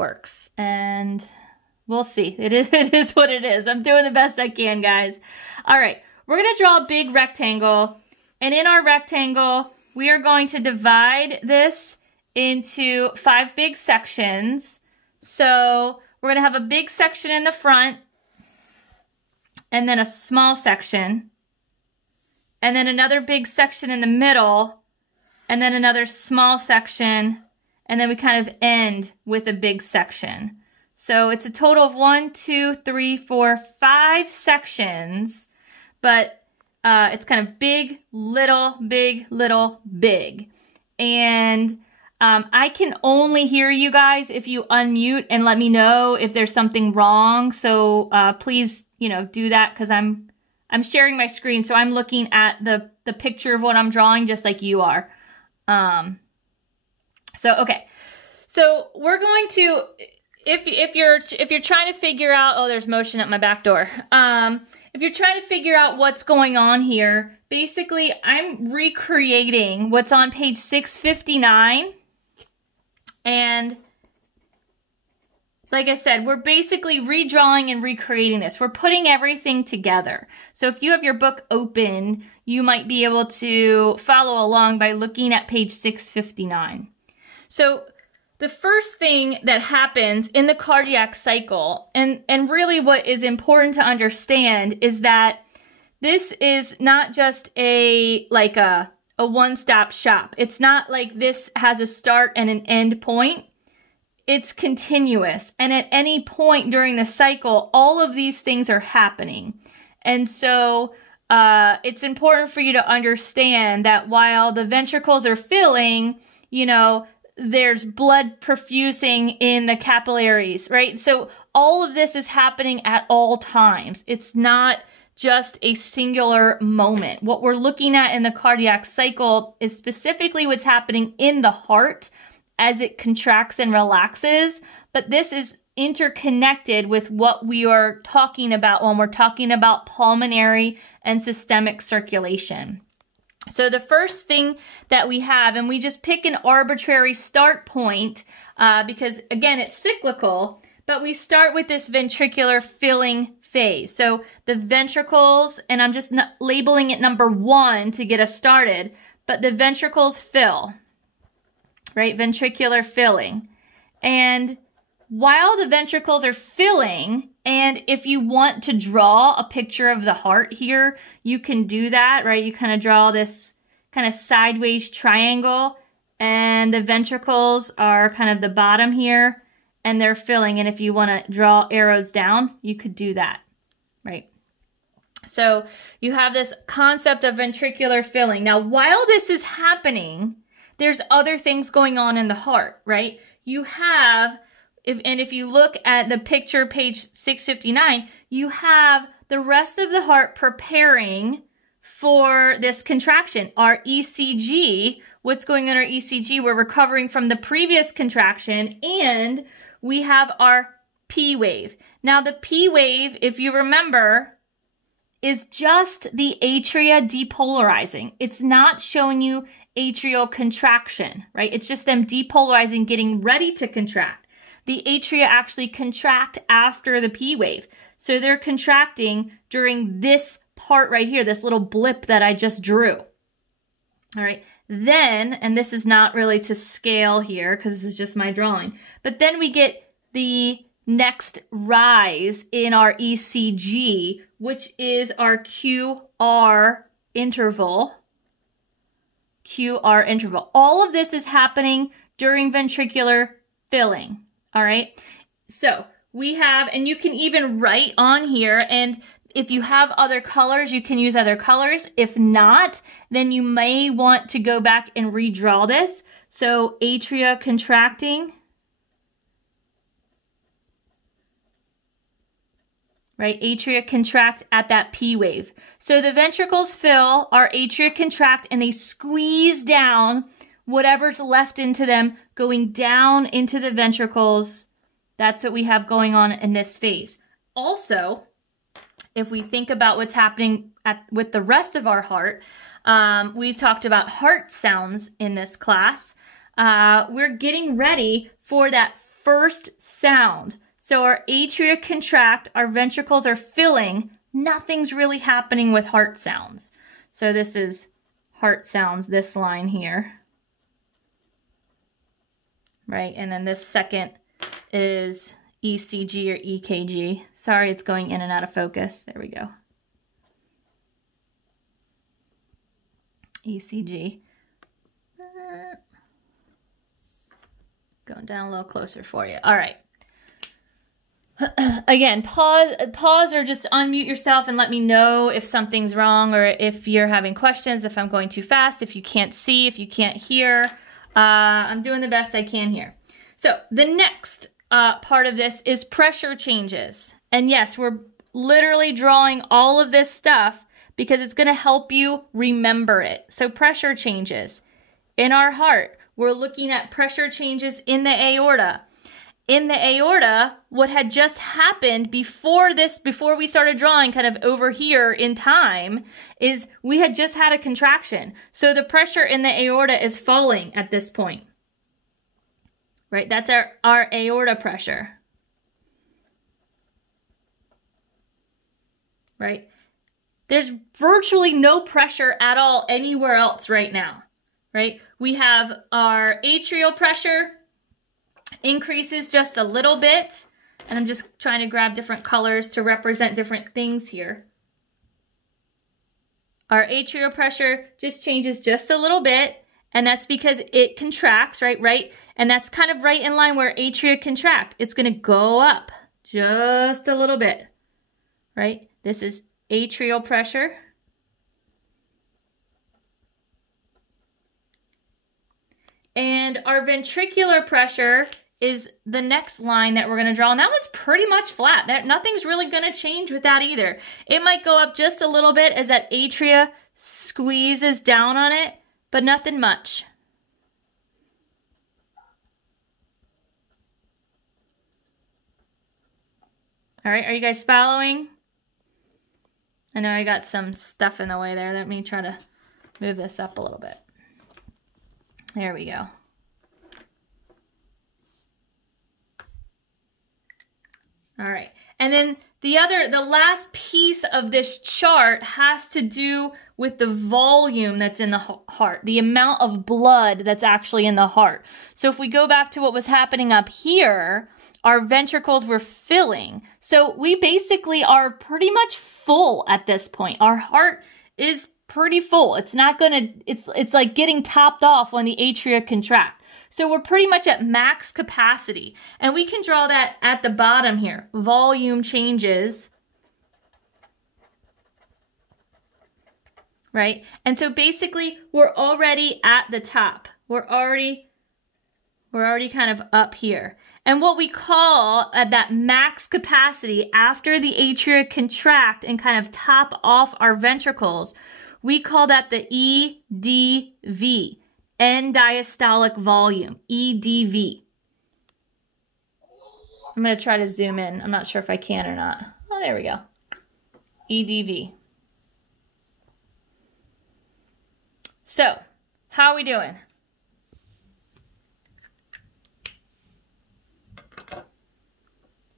works. And we'll see. It is what it is. I'm doing the best I can, guys. All right, we're gonna draw a big rectangle. And in our rectangle, we are going to divide this into 5 big sections. So we're gonna have a big section in the front, and then a small section, and then another big section in the middle, and then another small section, and then we kind of end with a big section. So it's a total of 1, 2, 3, 4, 5 sections, but it's kind of big, little, big, little, big. And I can only hear you guys if you unmute and let me know if there's something wrong. So please, do that, because I'm sharing my screen, so I'm looking at the picture of what I'm drawing just like you are. Okay. So we're going to, if you're trying to figure out, oh, there's motion at my back door. If you're trying to figure out what's going on here, basically I'm recreating what's on page 659. And like I said, we're basically redrawing and recreating this. We're putting everything together. So if you have your book open, you might be able to follow along by looking at page 659. So the first thing that happens in the cardiac cycle, and really what is important to understand, is that this is not just a one-stop shop. It's not like this has a start and an end point. It's continuous. And at any point during the cycle, all of these things are happening. And so it's important for you to understand that while the ventricles are filling, there's blood perfusing in the capillaries, right? So all of this is happening at all times. It's not just a singular moment. What we're looking at in the cardiac cycle is specifically what's happening in the heart as it contracts and relaxes, but this is interconnected with what we are talking about when we're talking about pulmonary and systemic circulation. So the first thing that we have, and we just pick an arbitrary start point because, again, it's cyclical, but we start with this ventricular filling phase. So the ventricles, and I'm just labeling it number 1 to get us started, but the ventricles fill, right? Ventricular filling. And while the ventricles are filling, and if you want to draw a picture of the heart here, you can do that, right? You kind of draw this kind of sideways triangle, and the ventricles are kind of the bottom here, and they're filling. And if you want to draw arrows down, you could do that, right? So you have this concept of ventricular filling. Now, while this is happening, there's other things going on in the heart, right? You have, if you look at the picture, page 659, you have the rest of the heart preparing for this contraction. Our ECG, what's going on our ECG? We're recovering from the previous contraction, and we have our P wave. Now the P wave, if you remember, is just the atria depolarizing. It's not showing you atrial contraction, right? It's just them depolarizing, getting ready to contract. The atria actually contract after the P wave. So they're contracting during this part right here, this little blip that I just drew. All right. Then, and this is not really to scale here because this is just my drawing, but then we get the next rise in our ECG, which is our QR interval. QR interval. All of this is happening during ventricular filling. All right. So we have, and you can even write on here, and if you have other colors, you can use other colors. If not, then you may want to go back and redraw this. So atria contracting, right? Atria contract at that P wave. So the ventricles fill, our atria contract, and they squeeze down whatever's left into them, going down into the ventricles. That's what we have going on in this phase. Also, if we think about what's happening with the rest of our heart, we've talked about heart sounds in this class. We're getting ready for that first sound. So our atria contract, our ventricles are filling, nothing's really happening with heart sounds. So this is heart sounds, this line here. Right, and then this second is ECG or EKG. Sorry, it's going in and out of focus. There we go. ECG. Going down a little closer for you. All right. Again, pause or just unmute yourself and let me know if something's wrong or if you're having questions, if I'm going too fast, if you can't see, if you can't hear. I'm doing the best I can here. So the next part of this is pressure changes. And yes, we're literally drawing all of this stuff because it's going to help you remember it. So pressure changes. In our heart, we're looking at pressure changes in the aorta. In the aorta, what had just happened before we started drawing kind of over here in time, is we had just had a contraction. So the pressure in the aorta is falling at this point. Right, that's our aorta pressure. Right? There's virtually no pressure at all anywhere else right now. Right? We have our atrial pressure increases just a little bit, and I'm just trying to grab different colors to represent different things here. Our atrial pressure just changes just a little bit, and that's because it contracts, right? And that's kind of right in line where atria contract. It's going to go up just a little bit, right? This is atrial pressure. And our ventricular pressure is the next line that we're going to draw. And that one's pretty much flat. Nothing's really going to change with that either. It might go up just a little bit as that atria squeezes down on it, but nothing much. All right, are you guys following? I know I got some stuff in the way there. Let me try to move this up a little bit. There we go. All right, and then the last piece of this chart has to do with the volume that's in the heart, the amount of blood that's actually in the heart. So if we go back to what was happening up here, our ventricles were filling. So we basically are pretty much full at this point. Our heart is pretty full. It's not gonna, it's like getting topped off when the atria contract. So we're pretty much at max capacity. And we can draw that at the bottom here. Volume changes. Right? And so basically we're already at the top. We're already kind of up here. And what we call at that max capacity after the atria contract and kind of top off our ventricles, we call that the EDV, end diastolic volume, EDV. I'm going to try to zoom in. I'm not sure if I can or not. Oh, there we go. EDV. So, how are we doing?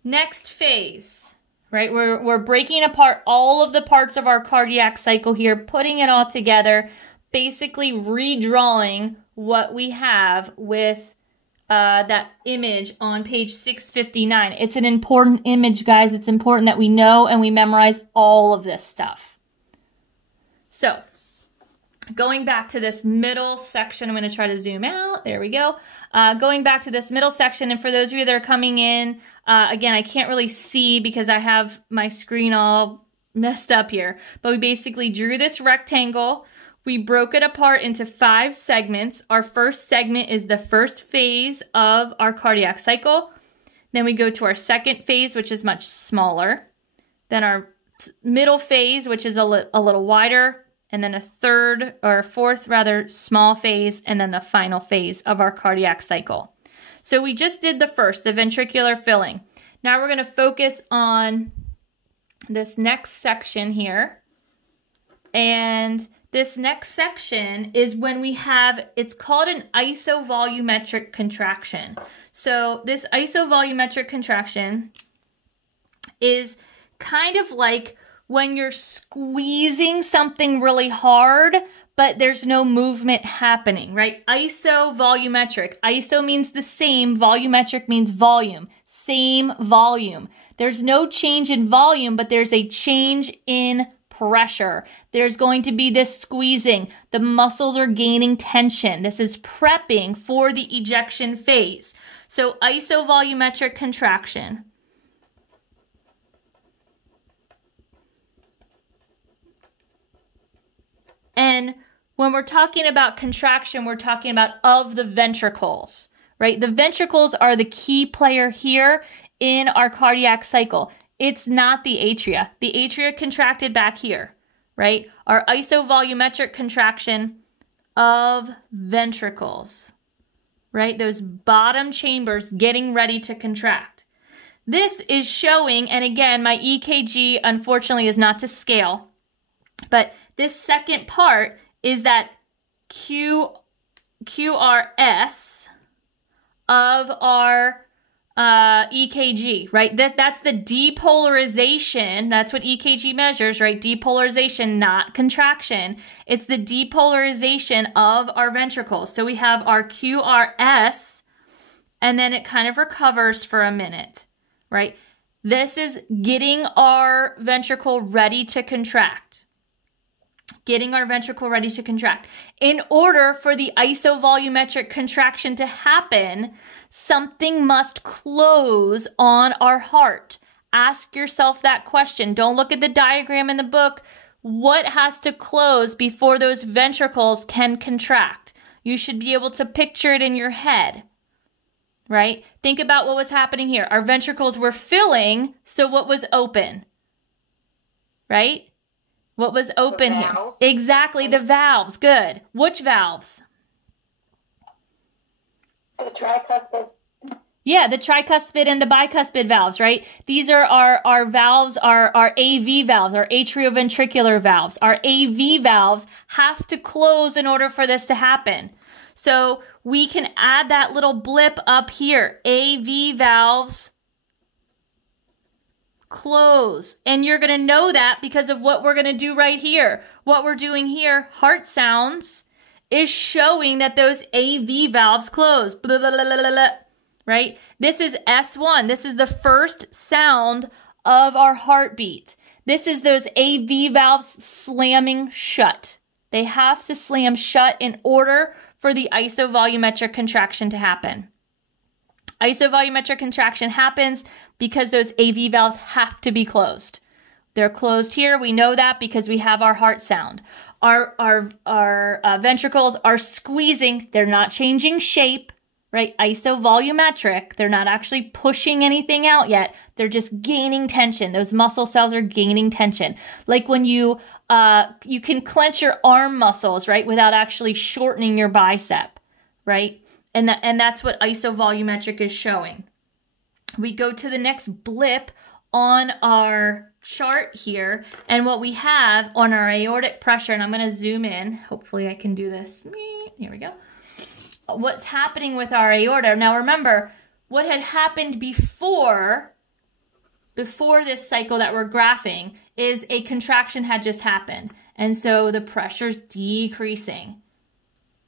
Next phase, right? We're breaking apart all of the parts of our cardiac cycle here, putting it all together, basically redrawing what we have with that image on page 659. It's an important image, guys. It's important that we know and we memorize all of this stuff. So, going back to this middle section, I'm going to try to zoom out. There we go. Going back to this middle section, and for those of you that are coming in, again, I can't really see because I have my screen all messed up here, but we basically drew this rectangle. We broke it apart into 5 segments. Our first segment is the first phase of our cardiac cycle. Then we go to our second phase, which is much smaller. Then our middle phase, which is a little wider. And then a third or fourth rather small phase, and then the final phase of our cardiac cycle. So we just did the first, the ventricular filling. Now we're going to focus on this next section here. And this next section is when we have, it's called an isovolumetric contraction. So this isovolumetric contraction is kind of like when you're squeezing something really hard, but there's no movement happening, right? Isovolumetric. Iso means the same, volumetric means volume, same volume. There's no change in volume, but there's a change in pressure. There's going to be this squeezing. The muscles are gaining tension. This is prepping for the ejection phase. So isovolumetric contraction. And when we're talking about contraction, we're talking about of the ventricles, right? The ventricles are the key player here in our cardiac cycle. It's not the atria. The atria contracted back here, right? Our isovolumetric contraction of ventricles, right? Those bottom chambers getting ready to contract. This is showing, and again, my EKG unfortunately is not to scale, but this second part is that QRS of our EKG, right? That's the depolarization. That's what EKG measures, right? Depolarization, not contraction. It's the depolarization of our ventricles. So we have our QRS, and then it kind of recovers for a minute, right? This is getting our ventricle ready to contract. Getting our ventricle ready to contract. In order for the isovolumetric contraction to happen, something must close on our heart. Ask yourself that question. Don't look at the diagram in the book. What has to close before those ventricles can contract? You should be able to picture it in your head, right? Think about what was happening here. Our ventricles were filling, so what was open, right? What was open here? Exactly, the valves. Good. Which valves? The tricuspid. Yeah, the tricuspid and the bicuspid valves, right? These are our valves, our AV valves, our atrioventricular valves. Our AV valves have to close in order for this to happen. So we can add that little blip up here. AV valves close. And you're going to know that because of what we're going to do right here. What we're doing here, heart sounds, is showing that those AV valves close. Blah, blah, blah, blah, blah, right? This is S1. This is the first sound of our heartbeat. This is those AV valves slamming shut. They have to slam shut in order for the isovolumetric contraction to happen. Isovolumetric contraction happens because those AV valves have to be closed. They're closed here. We know that because we have our heart sound. Our ventricles are squeezing. They're not changing shape, right? Isovolumetric. They're not actually pushing anything out yet. They're just gaining tension. Those muscle cells are gaining tension. Like when you can clench your arm muscles, right, without actually shortening your bicep, right? And that's what isovolumetric is showing. We go to the next blip on our chart here, and what we have on our aortic pressure, and I'm going to zoom in. Hopefully I can do this. Here we go. What's happening with our aorta. Now remember, what had happened before this cycle that we're graphing is a contraction had just happened. And so the pressure's decreasing.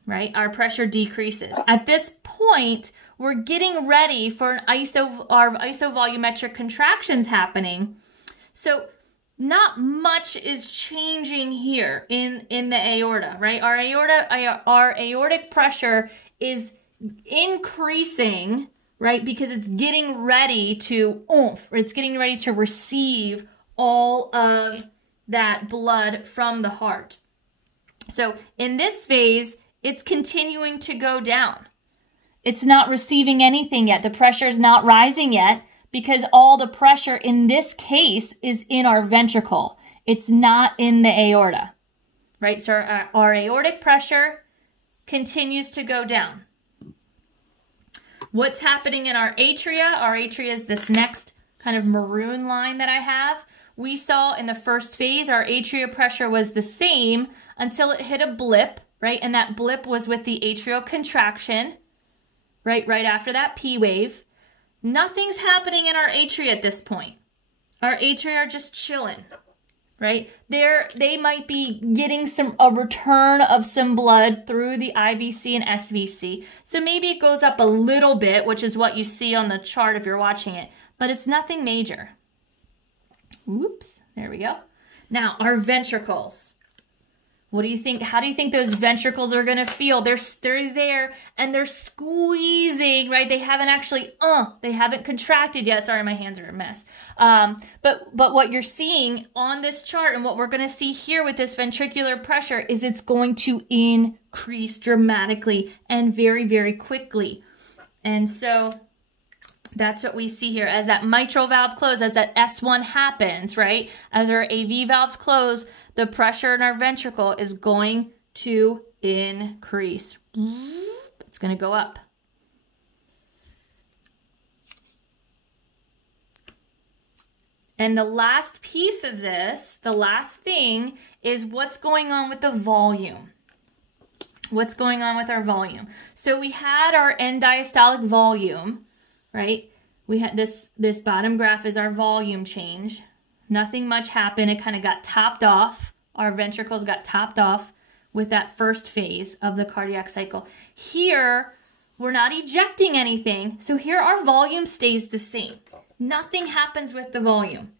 Right? Our pressure decreases. At this point, we're getting ready for our isovolumetric contractions happening. So not much is changing here in the aorta, right? Our aortic pressure is increasing, right? Because it's getting ready to it's getting ready to receive all of that blood from the heart. So in this phase, it's continuing to go down. It's not receiving anything yet. The pressure is not rising yet because all the pressure in this case is in our ventricle. It's not in the aorta, right? So our aortic pressure continues to go down. What's happening in our atria? Our atria is this next kind of maroon line that I have. We saw in the first phase, our atria pressure was the same until it hit a blip, right? And that blip was with the atrial contraction, right after that P wave. Nothing's happening in our atria at this point. Our atria are just chilling, right? They might be getting a return of some blood through the IVC and SVC. So maybe it goes up a little bit, which is what you see on the chart if you're watching it, but it's nothing major. Whoops, there we go. Now, our ventricles. What do you think? How do you think those ventricles are going to feel? They're there and they're squeezing, right? They haven't actually, they haven't contracted yet. Sorry, my hands are a mess. But what you're seeing on this chart and what we're going to see here with this ventricular pressure is it's going to increase dramatically and very, very quickly. And so that's what we see here as that mitral valve closes, as that S1 happens, right? As our AV valves close, the pressure in our ventricle is going to increase. It's going to go up. And the last piece of this, the last thing, is what's going on with the volume. What's going on with our volume? So we had our end diastolic volume, right? We had this bottom graph is our volume change. Nothing much happened. It kind of got topped off. Our ventricles got topped off with that first phase of the cardiac cycle. Here, we're not ejecting anything. So here our volume stays the same. Nothing happens with the volume.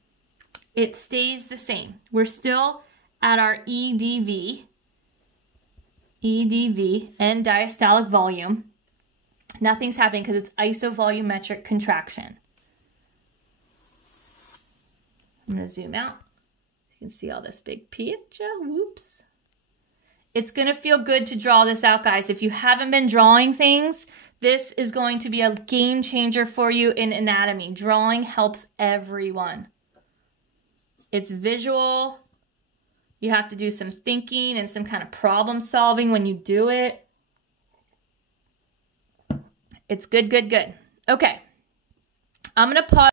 It stays the same. We're still at our EDV, end diastolic volume. Nothing's happening because it's isovolumetric contraction. I'm going to zoom out. You can see all this big picture. Whoops. It's going to feel good to draw this out, guys. If you haven't been drawing things, this is going to be a game changer for you in anatomy. Drawing helps everyone. It's visual. You have to do some thinking and some kind of problem solving when you do it. It's good, good, good. Okay. I'm going to pause.